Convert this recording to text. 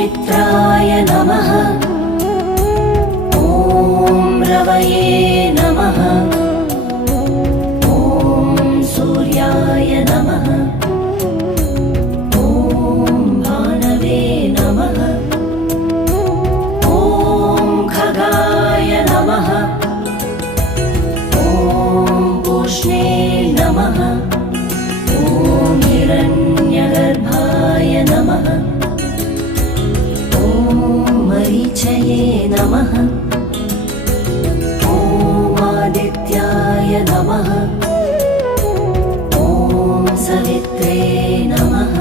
मित्राय नमः। ॐ रवये नमः। ॐ सूर्याय नमः। ॐ भानवे नमः। ॐ खगाय नमः। ॐ पूष्णे नमः। ॐ हिरण्यगर्भाय नमः। ॐ मरीचये नमः। ॐ आदित्याय नमः। ॐ सवित्रे नमः।